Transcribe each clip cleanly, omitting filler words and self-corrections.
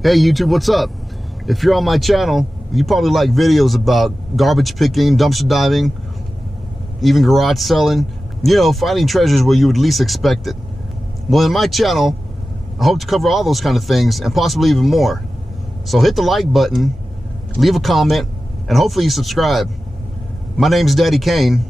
Hey YouTube, what's up? If you're on my channel, you probably like videos about garbage picking, dumpster diving, even garage selling, you know, finding treasures where you would least expect it. Well, in my channel, I hope to cover all those kind of things and possibly even more. So hit the like button, leave a comment, and hopefully you subscribe. My name's Daddy Kane.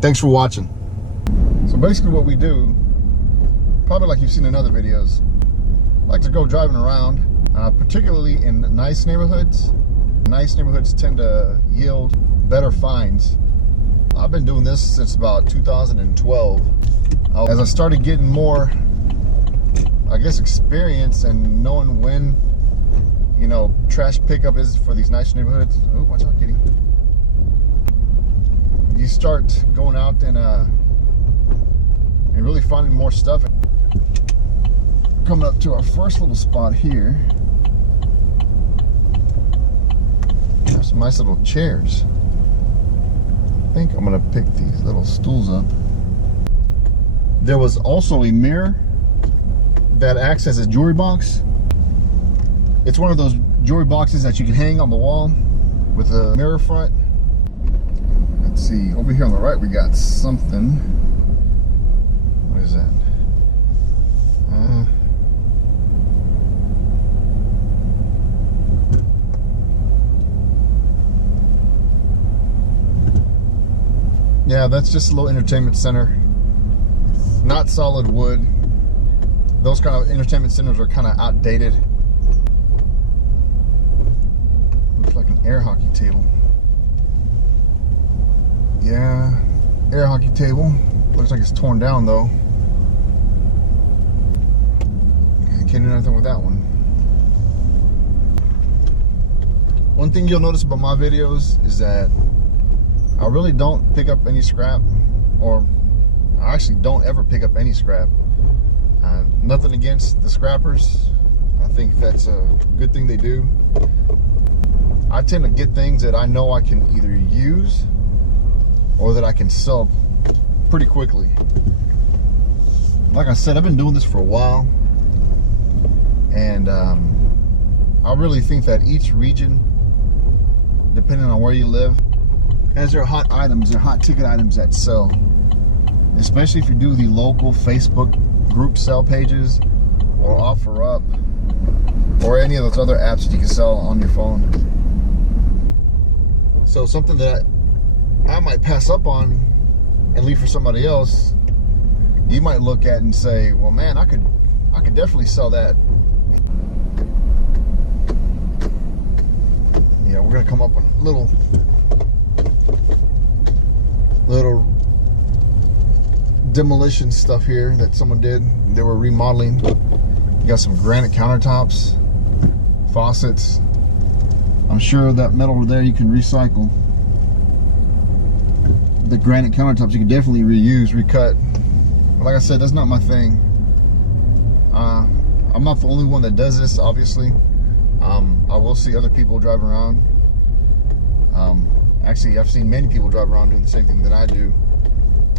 Thanks for watching. So basically what we do, probably like you've seen in other videos, I like to go driving around, particularly in nice neighborhoods. Nice neighborhoods tend to yield better finds. I've been doing this since about 2012. As I started getting more, I guess, experience and knowing when, you know, trash pickup is for these nice neighborhoods. Oh, watch out, kitty. You start going out and really finding more stuff. Coming up to our first little spot here. There's some nice little chairs. I think I'm gonna pick these little stools up. There was also a mirror that acts as a jewelry box. It's one of those jewelry boxes that you can hang on the wall with a mirror front. Let's see, over here on the right we got something. What is that? Yeah, that's just a little entertainment center. Not solid wood. Those kind of entertainment centers are kind of outdated. Looks like an air hockey table. Yeah, air hockey table. Looks like it's torn down though. Can't do nothing with that one. One thing you'll notice about my videos is that I really don't pick up any scrap, or I actually don't ever pick up any scrap. Nothing against the scrappers. I think that's a good thing they do. I tend to get things that I know I can either use or that I can sell pretty quickly. Like I said, I've been doing this for a while, and I really think that each region, depending on where you live, has their hot items, their hot ticket items that sell. Especially if you do the local Facebook group sell pages or OfferUp or any of those other apps that you can sell on your phone. So something that I might pass up on and leave for somebody else, you might look at and say, well man, I could definitely sell that. Yeah, we're gonna come up on a little demolition stuff here that someone did. They were remodeling. You got some granite countertops, faucets. I'm sure that metal over there you can recycle. The granite countertops you can definitely reuse, recut. But like I said, that's not my thing. I'm not the only one that does this, obviously. I will see other people drive around. Actually, I've seen many people drive around doing the same thing that I do.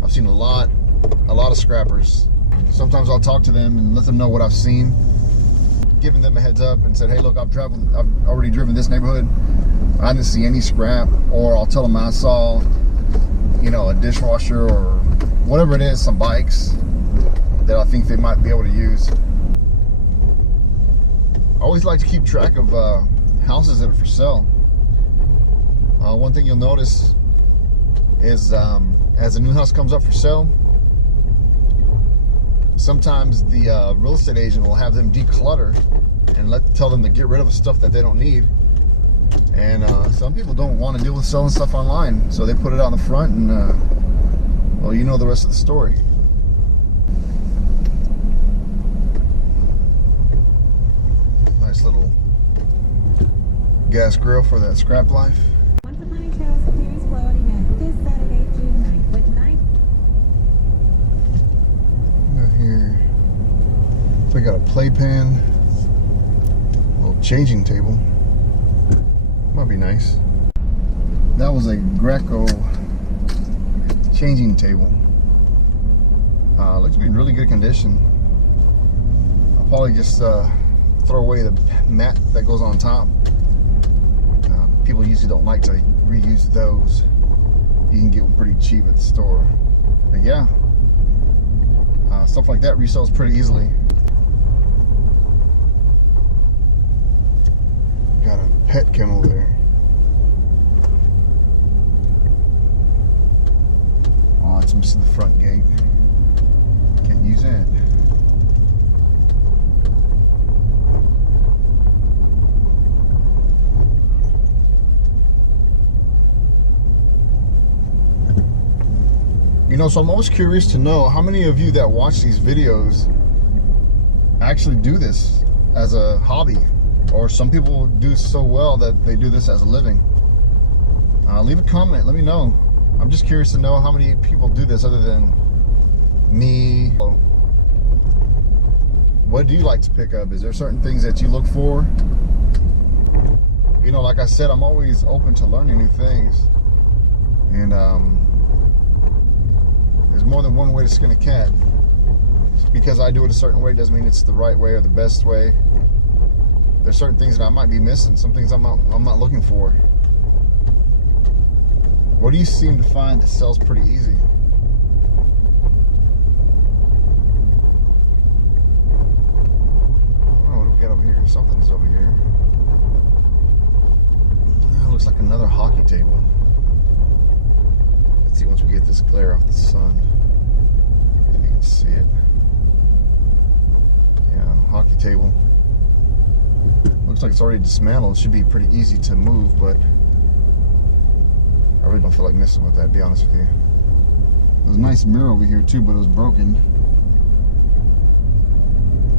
I've seen a lot of scrappers. Sometimes I'll talk to them and let them know what I've seen, giving them a heads up and said, hey look, I've already driven this neighborhood, I didn't see any scrap. Or I'll tell them I saw, you know, a dishwasher or whatever it is, some bikes that I think they might be able to use. I always like to keep track of houses that are for sale. One thing you'll notice is as a new house comes up for sale, sometimes the real estate agent will have them declutter and tell them to get rid of the stuff that they don't need. And some people don't want to deal with selling stuff online, so they put it out in the front, and well, you know the rest of the story. Nice little gas grill for that scrap life. Once upon a Trail Superior Floating event this Saturday, June 9th with 9. Got here, we got a playpen. changing table. Might be nice. That was a Greco changing table. Looks to be in really good condition. I'll probably just throw away the mat that goes on top. People usually don't like to reuse those. You can get them pretty cheap at the store. But yeah, stuff like that resells pretty easily. Got a pet kennel there. Oh, it's missing the front gate. Can't use that. You know, so I'm always curious to know how many of you that watch these videos actually do this as a hobby, or some people do so well that they do this as a living. Leave a comment, let me know. I'm just curious to know how many people do this other than me. What do you like to pick up? Is there certain things that you look for? You know, like I said, I'm always open to learning new things. And there's more than one way to skin a cat. Just because I do it a certain way doesn't mean it's the right way or the best way. There's certain things that I might be missing, some things I'm not looking for. What do you seem to find that sells pretty easy? Oh, what do we got over here? Something's over here. That looks like another hockey table. Let's see once we get this glare off the sun. If you can see it. Yeah, hockey table. Looks like it's already dismantled. It should be pretty easy to move, but I really don't feel like messing with that, to be honest with you. There's a nice mirror over here too, but it was broken.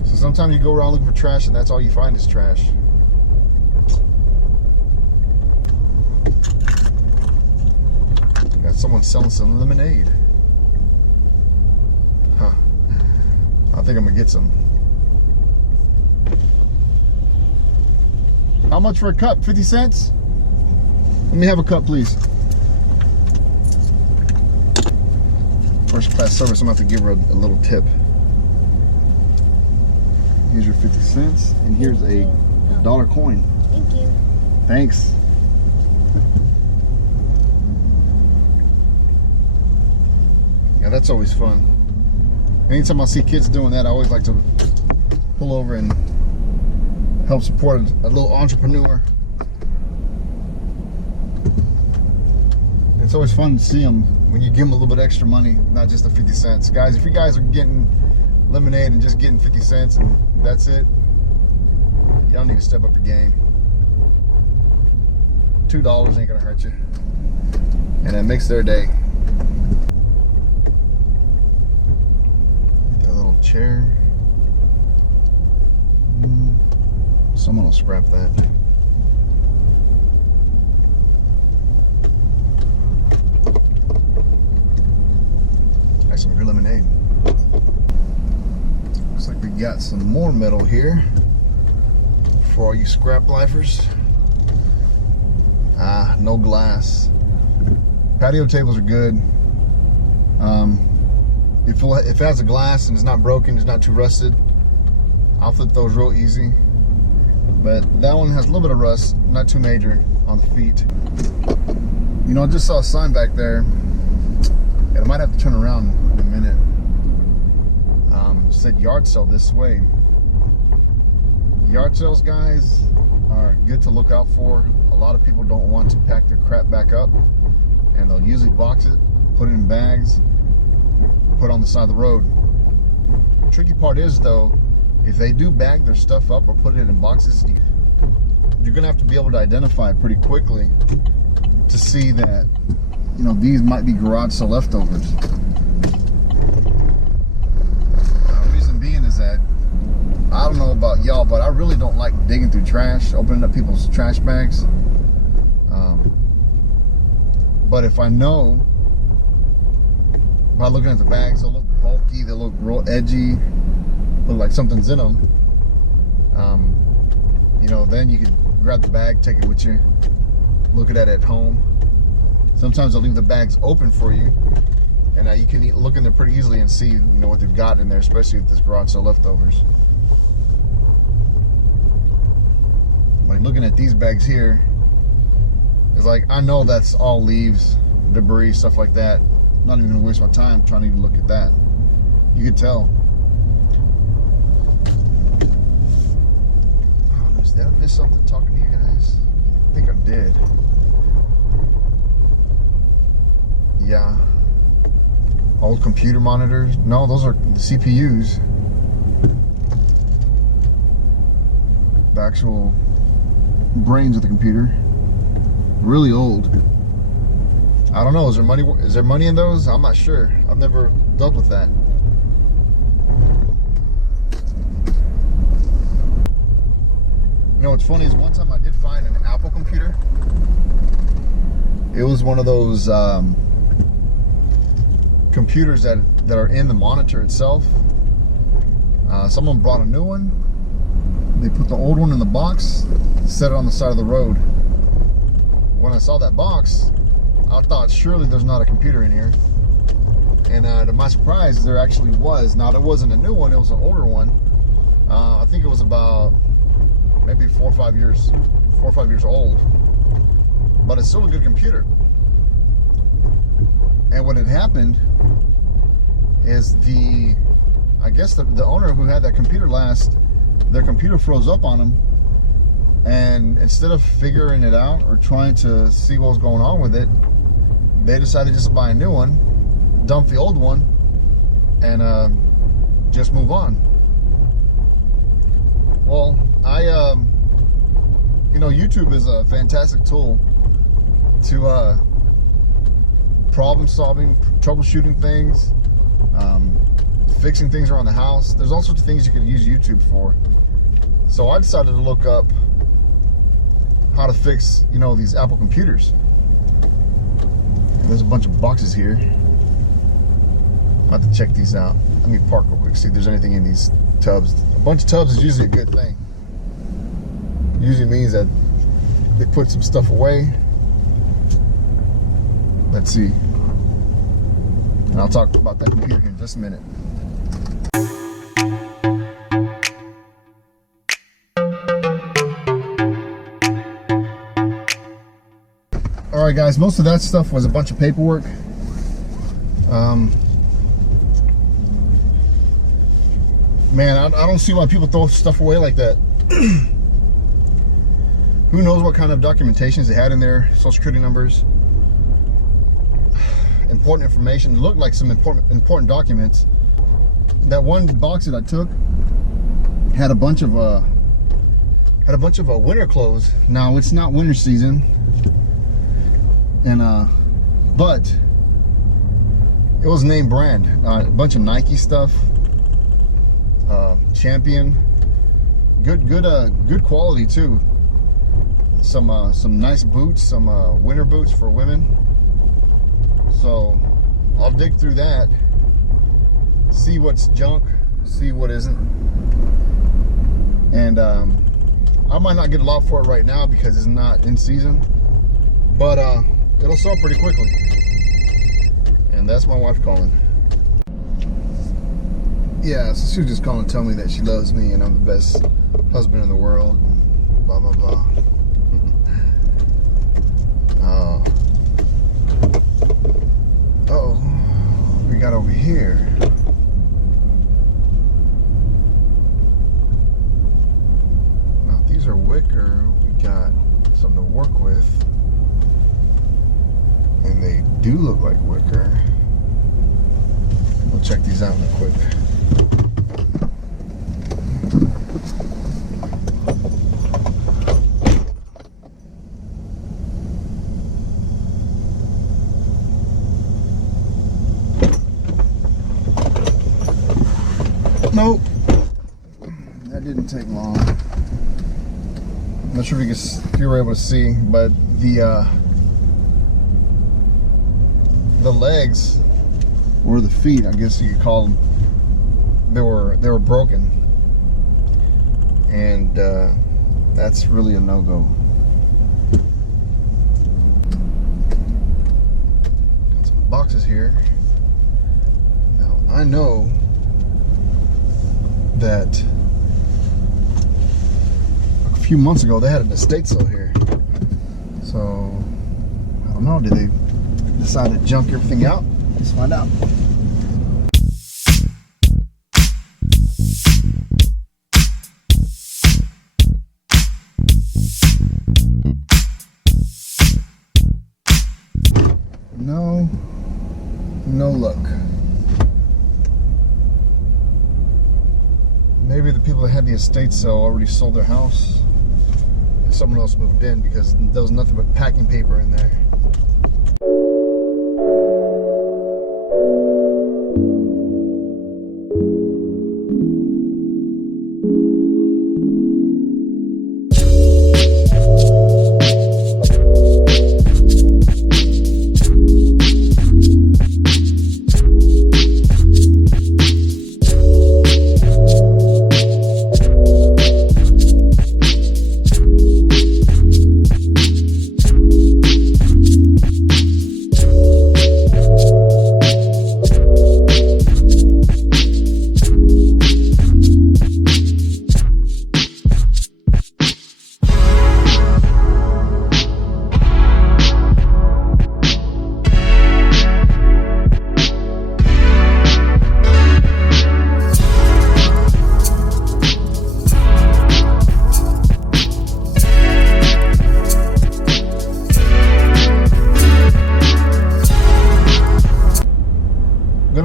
So sometimes you go around looking for trash and that's all you find is trash. Got someone selling some lemonade. Huh. I think I'm gonna get some. How much for a cup? 50 cents? Let me have a cup, please. First class service, I'm gonna have to give her a little tip. Here's your 50 cents, and here's a dollar coin. Thank you. Thanks. Yeah, that's always fun. Anytime I see kids doing that, I always like to pull over and help support a little entrepreneur. It's always fun to see them when you give them a little bit extra money, not just the 50 cents. Guys, if you guys are getting lemonade and just getting 50 cents and that's it, y'all need to step up your game. $2 ain't gonna hurt you. And it makes their day. That little chair. Someone will scrap that. Got some good lemonade. Looks like we got some more metal here for all you scrap lifers. No glass. Patio tables are good. If it has a glass and it's not broken, it's not too rusted, I'll flip those real easy. But that one has a little bit of rust, not too major on the feet. You know, I just saw a sign back there, and I might have to turn around in a minute. It said yard sale this way. Yard sales, guys, are good to look out for. A lot of people don't want to pack their crap back up, and they'll usually box it, put it in bags, put it on the side of the road. The tricky part is, though, if they do bag their stuff up or put it in boxes, you're gonna have to be able to identify pretty quickly to see that, you know, these might be garage sale leftovers. Reason being is that, I don't know about y'all, but I really don't like digging through trash, opening up people's trash bags. But if I know, by looking at the bags, they'll look bulky, they look real edgy, look like something's in them. You know, know, then you could grab the bag, take it with you, look at it at home. Sometimes they'll leave the bags open for you, and you can look in there pretty easily and see, you know, what they've got in there, especially if this garage sale leftovers. Like looking at these bags here, it's like, I know that's all leaves, debris, stuff like that. I'm not even gonna waste my time trying to even look at that. You could tell. Oh, did I miss something talking to you guys? I think I did. Yeah. Old computer monitors. No, those are the CPUs. The actual brains of the computer. Really old. I don't know. Is there money in those? I'm not sure. I've never dealt with that. You know what's funny is one time I did find an Apple computer. It was one of those computers that are in the monitor itself. Someone brought a new one. They put the old one in the box, set it on the side of the road. When I saw that box, I thought surely there's not a computer in here. And to my surprise, there actually was. Now, it wasn't a new one, it was an older one. I think it was about maybe 4 or 5 years old. But it's still a good computer. And what had happened is I guess the owner who had that computer last, their computer froze up on them, and instead of figuring it out or trying to see what was going on with it, they decided just to buy a new one, dump the old one, and just move on. Well, you know, YouTube is a fantastic tool to problem solving, troubleshooting things, fixing things around the house. There's all sorts of things you can use YouTube for. So I decided to look up how to fix, you know, these Apple computers. And there's a bunch of boxes here. I'll have to check these out. Let me park real quick, see if there's anything in these tubs. A bunch of tubs is usually a good thing. Usually means that they put some stuff away. Let's see. And I'll talk about that computer here in just a minute. Alright guys, most of that stuff was a bunch of paperwork. Man, I don't see why people throw stuff away like that. Who knows what kind of documentations they had in there, social security numbers, important information. It looked like some important documents. That one box that I took had a bunch of winter clothes. Now it's not winter season, and but it was name brand. A bunch of Nike stuff, Champion, good quality too. Some nice boots, some winter boots for women. So I'll dig through that, see what's junk, see what isn't, and I might not get a lot for it right now because it's not in season, but it'll sell pretty quickly. And that's my wife calling. Yeah, so she was just calling to tell me that she loves me and I'm the best husband in the world, blah blah blah. Uh-oh, we got over here. Now, if these are wicker, we got something to work with. And they do look like wicker. We'll check these out real quick. Nope, that didn't take long. I'm not sure if you were able to see, but the legs, or the feet, I guess you could call them, they were broken, and That's really a no-go. Got some boxes here. Now, I know that a few months ago they had an estate sale here. So, I don't know, did they decide to junk everything out? Let's find out. No luck. Maybe the people that had the estate sale already sold their house and someone else moved in, because there was nothing but packing paper in there.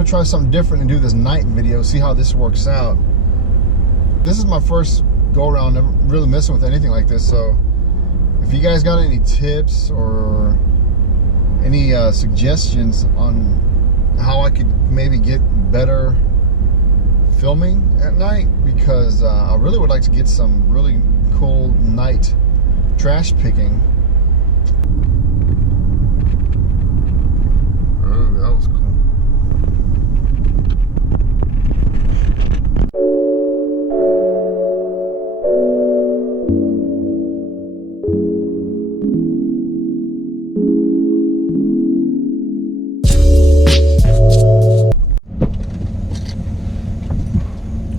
Try something different and do this night video, see how this works out. This is my first go around, never really messing with anything like this, so if you guys got any tips or any suggestions on how I could maybe get better filming at night, because I really would like to get some really cool night trash picking. Oh, that was cool.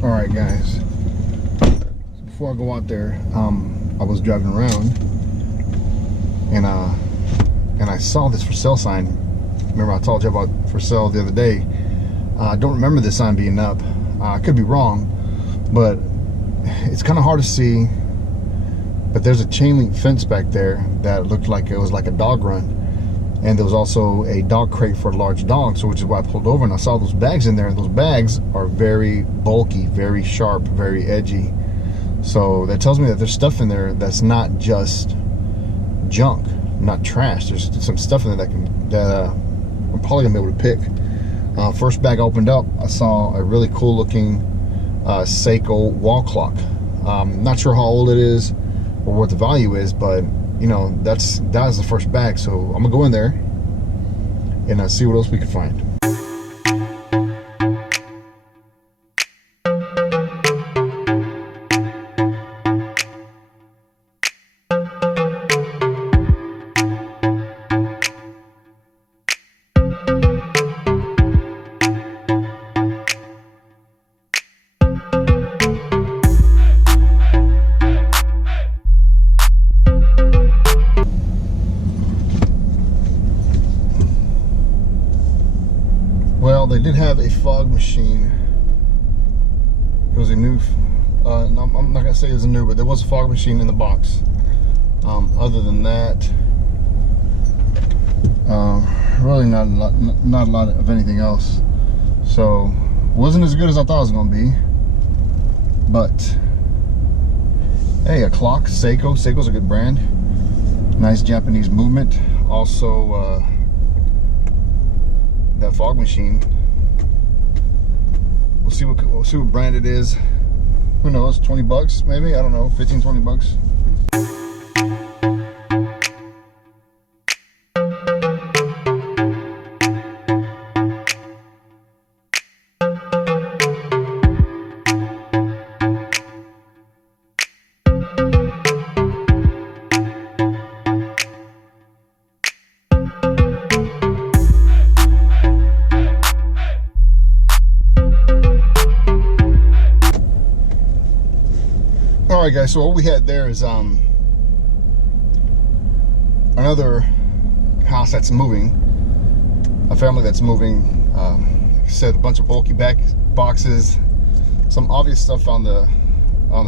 Alright guys, so before I go out there, I was driving around and I saw this for sale sign. Remember I told you about for sale the other day. I don't remember this sign being up. I could be wrong, but it's kind of hard to see. But there's a chain link fence back there that looked like it was like a dog run. And there was also a dog crate for a large dog, so which is why I pulled over and I saw those bags in there, and those bags are very bulky, very sharp, very edgy. So that tells me that there's stuff in there that's not just junk, not trash. There's some stuff in there that I'm probably gonna be able to pick. First bag I opened up, I saw a really cool looking Seiko wall clock. Not sure how old it is or what the value is, but you know, that is the first bag, so I'm gonna go in there and see what else we can find. Well, they did have a fog machine. It was a new, no, I'm not gonna say it was a new, but there was a fog machine in the box. Other than that, really not a lot of anything else. So, wasn't as good as I thought it was gonna be. But, hey, a clock, Seiko. Seiko's a good brand. Nice Japanese movement. Also, that fog machine. We'll see what brand it is. Who knows? 20 bucks maybe? I don't know. 15, 20 bucks. right, guys. So what we had there is another house that's moving. A family that's moving. Like I said, a bunch of bulky back boxes, some obvious stuff on the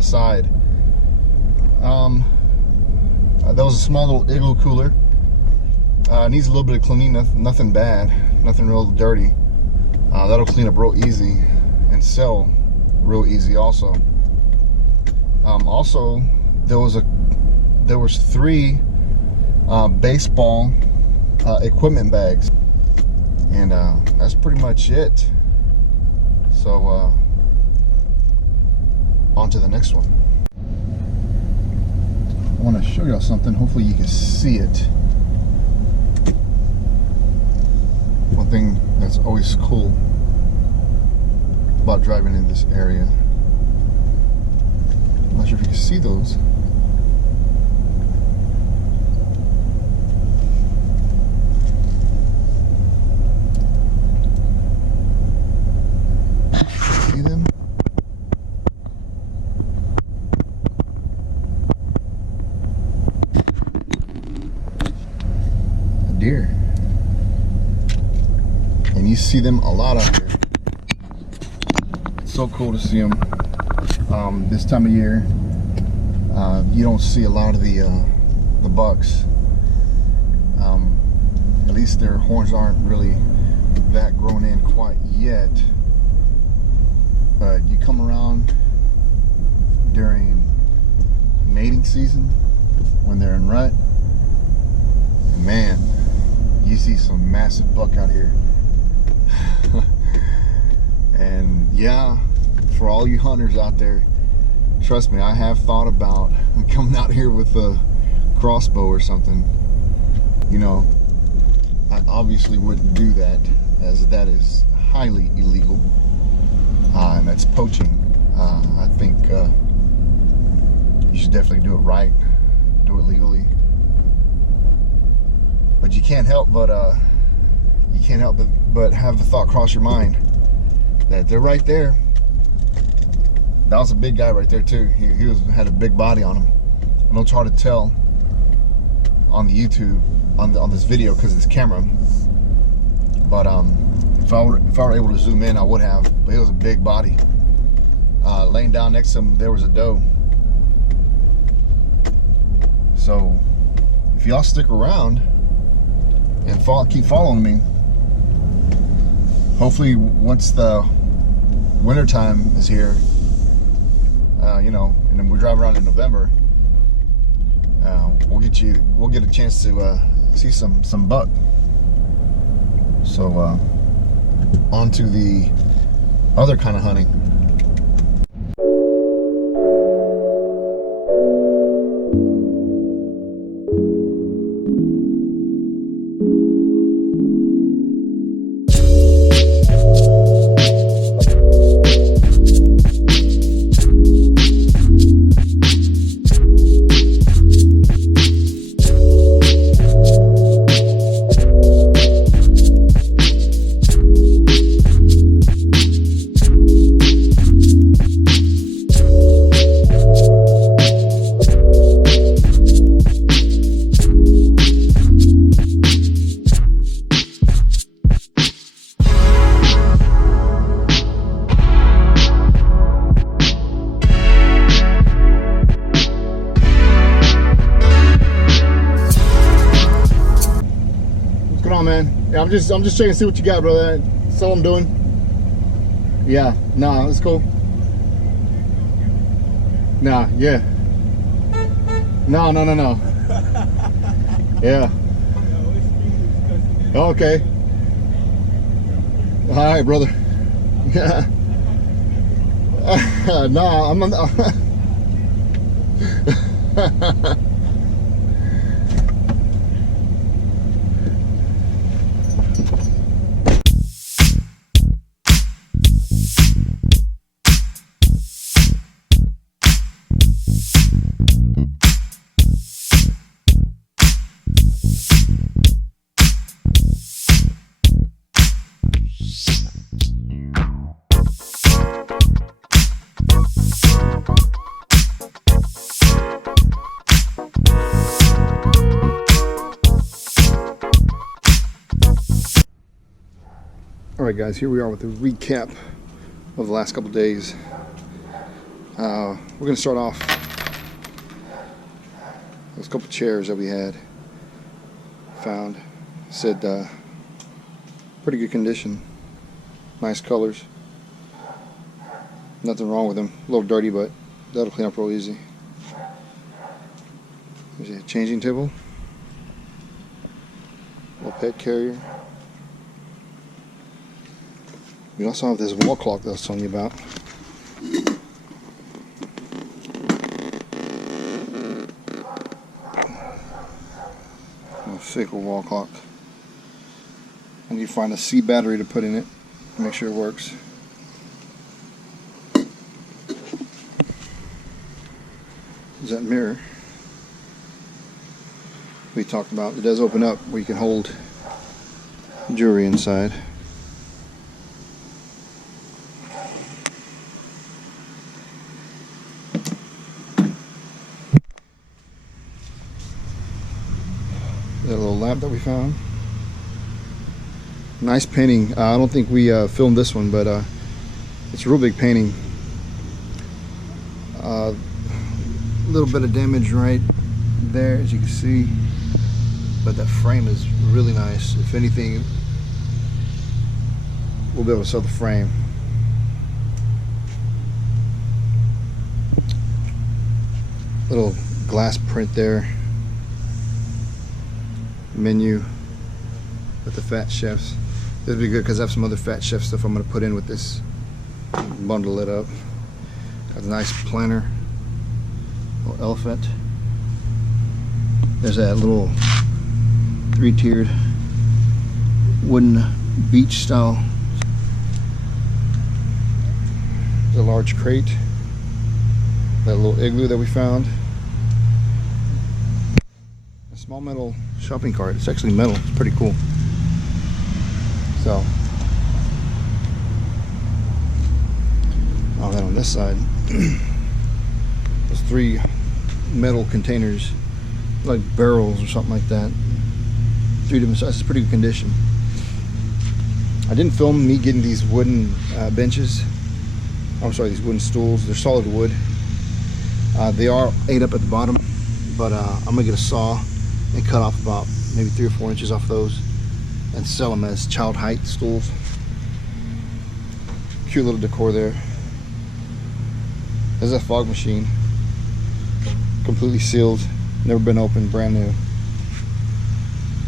side. There was a small little igloo cooler. Needs a little bit of cleaning. Nothing bad. Nothing real dirty. That'll clean up real easy and sell real easy also. Also, there was 3 baseball equipment bags, and that's pretty much it. So on to the next one. I want to show y'all something. Hopefully you can see it. One thing that's always cool about driving in this area, I'm not sure if you can see those. See them? A deer. And you see them a lot out here. It's so cool to see them this time of year. You don't see a lot of the bucks. At least their horns aren't really that grown in quite yet. But you come around during mating season when they're in rut, and man, you see some massive buck out here. And yeah, for all you hunters out there, trust me, I have thought about coming out here with a crossbow or something. You know, I obviously wouldn't do that, as that is highly illegal, and that's poaching. I think you should definitely do it right, do it legally. But you can't help but have the thought cross your mind that they're right there. That was a big guy right there too. He had a big body on him. I know it's hard to tell on the YouTube on this video because of this camera. But if I were able to zoom in, I would have. But he was a big body. Laying down next to him, there was a doe. So if y'all stick around and keep following me, hopefully once the winter time is here, you know, and then we drive around in November, we'll get a chance to see some buck. So on to the other kind of hunting. Yeah, I'm just checking to see what you got, brother. That's all I'm doing. Yeah, nah, that's cool. Nah, yeah. No. Yeah. Okay. All right, brother. Yeah. Nah, I'm not. Alright guys, here we are with a recap of the last couple days. We're going to start off those couple chairs that we had found. Said pretty good condition, nice colors, nothing wrong with them. A little dirty, but that'll clean up real easy. There's a changing table, little pet carrier. We also have this wall clock that I was telling you about. A Seiko wall clock. And you find a C battery to put in it to make sure it works. There's that mirror we talked about. It does open up where you can hold jewelry inside. That little lamp that we found. Nice painting. I don't think we filmed this one, but it's a real big painting. A little bit of damage right there, as you can see, but that frame is really nice. If anything, we'll be able to sell the frame. Little glass print there. Menu with the Fat Chefs. This would be good because I have some other Fat Chef stuff I'm going to put in with this. Bundle it up. Got a nice planner. Little elephant. There's that little 3-tiered wooden beach style. There's a large crate. That little igloo that we found. Small metal shopping cart. It's actually metal. It's pretty cool. So, then on this side, there's 3 metal containers, like barrels or something like that. 3 different sizes. It's pretty good condition. I didn't film me getting these wooden benches. I'm sorry, these wooden stools. They're solid wood. They are 8 up at the bottom, but I'm gonna get a saw and cut off about maybe 3 or 4 inches off those and sell them as child height stools. Cute little decor there. There's a fog machine, completely sealed, never been opened, brand new,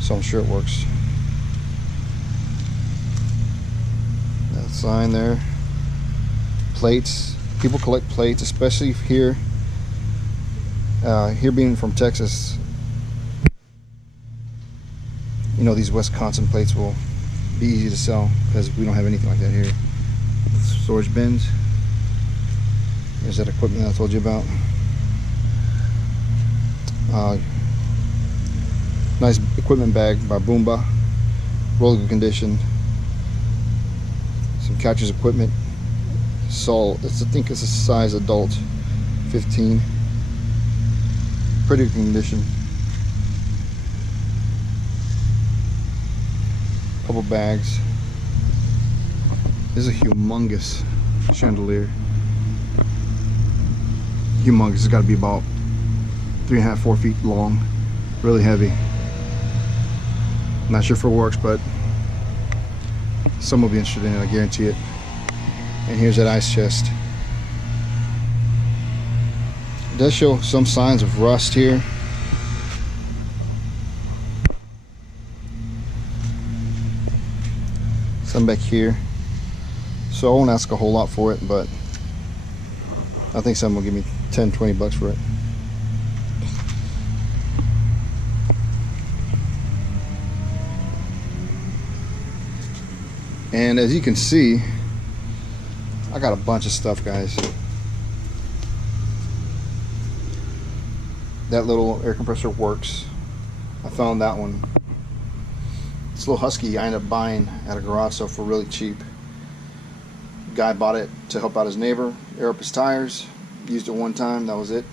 so I'm sure it works. That sign there. Plates. People collect plates, especially here. Here being from Texas, you know, these Wisconsin plates will be easy to sell because we don't have anything like that here. Storage bins. There's that equipment that I told you about. Nice equipment bag by Boomba. Really good condition. Some Couch's equipment. Salt. I think it's a size adult 15. Pretty good condition. Couple bags. This is a humongous chandelier. Humongous. It's got to be about 3.5 to 4 feet long. Really heavy. Not sure if it works, but some will be interested in it, I guarantee it. And here's that ice chest. It does show some signs of rust here. Some back here. So I won't ask a whole lot for it, but I think someone will give me 10, 20 bucks for it. And as you can see, I got a bunch of stuff, guys. That little air compressor works. I found that one. This little Husky I ended up buying at a garage sale for really cheap. Guy bought it to help out his neighbor, air up his tires. Used it one time, that was it.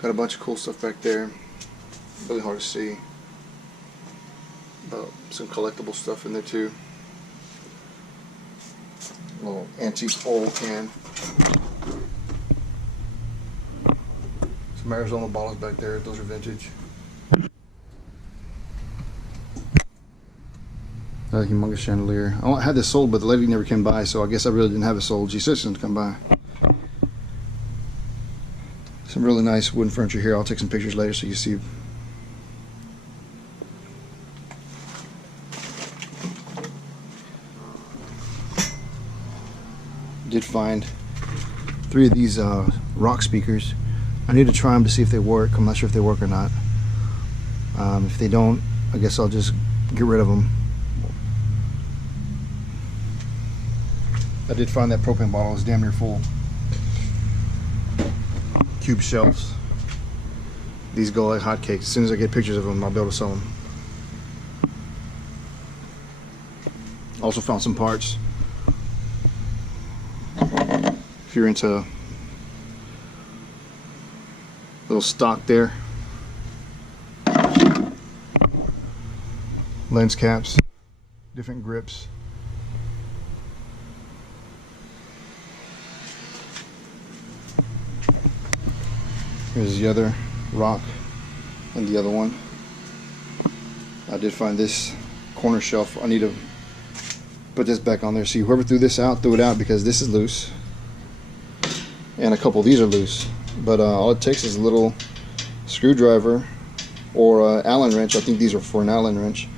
Got a bunch of cool stuff back there. Really hard to see. Some collectible stuff in there too. Little antique oil can. Some Arizona bottles back there. Those are vintage. That humongous chandelier. I had this sold, but the lady never came by, so I guess I really didn't have it sold. She said she was going to come by. Some really nice wooden furniture here. I'll take some pictures later so you see. Did find 3 of these rock speakers. I need to try them to see if they work. I'm not sure if they work or not. If they don't, I guess I'll just get rid of them. I did find that propane bottle is damn near full. Cube shelves. These go like hotcakes. As soon as I get pictures of them, I'll be able to sell them. Also found some parts. If you're into little stock there, lens caps, different grips. Here's the other rock and the other one. I did find this corner shelf. I need to put this back on there. See, whoever threw this out, threw it out because this is loose. And a couple of these are loose. But all it takes is a little screwdriver or Allen wrench. I think these are for an Allen wrench.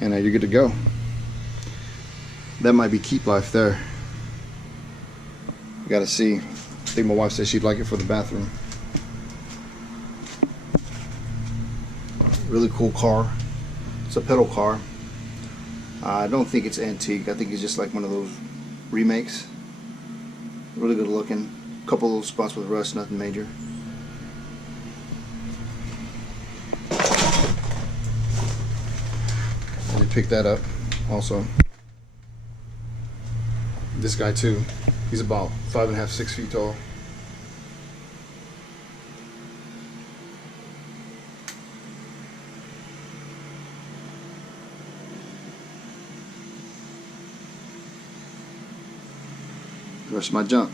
And you're good to go. That might be keep life there. You gotta see. I think my wife said she'd like it for the bathroom. Really cool car. It's a pedal car. I don't think it's antique. I think it's just like one of those remakes. Really good looking. Couple little spots with rust, nothing major. I did pick that up also. This guy too. He's about 5.5, 6 feet tall. The rest of my junk.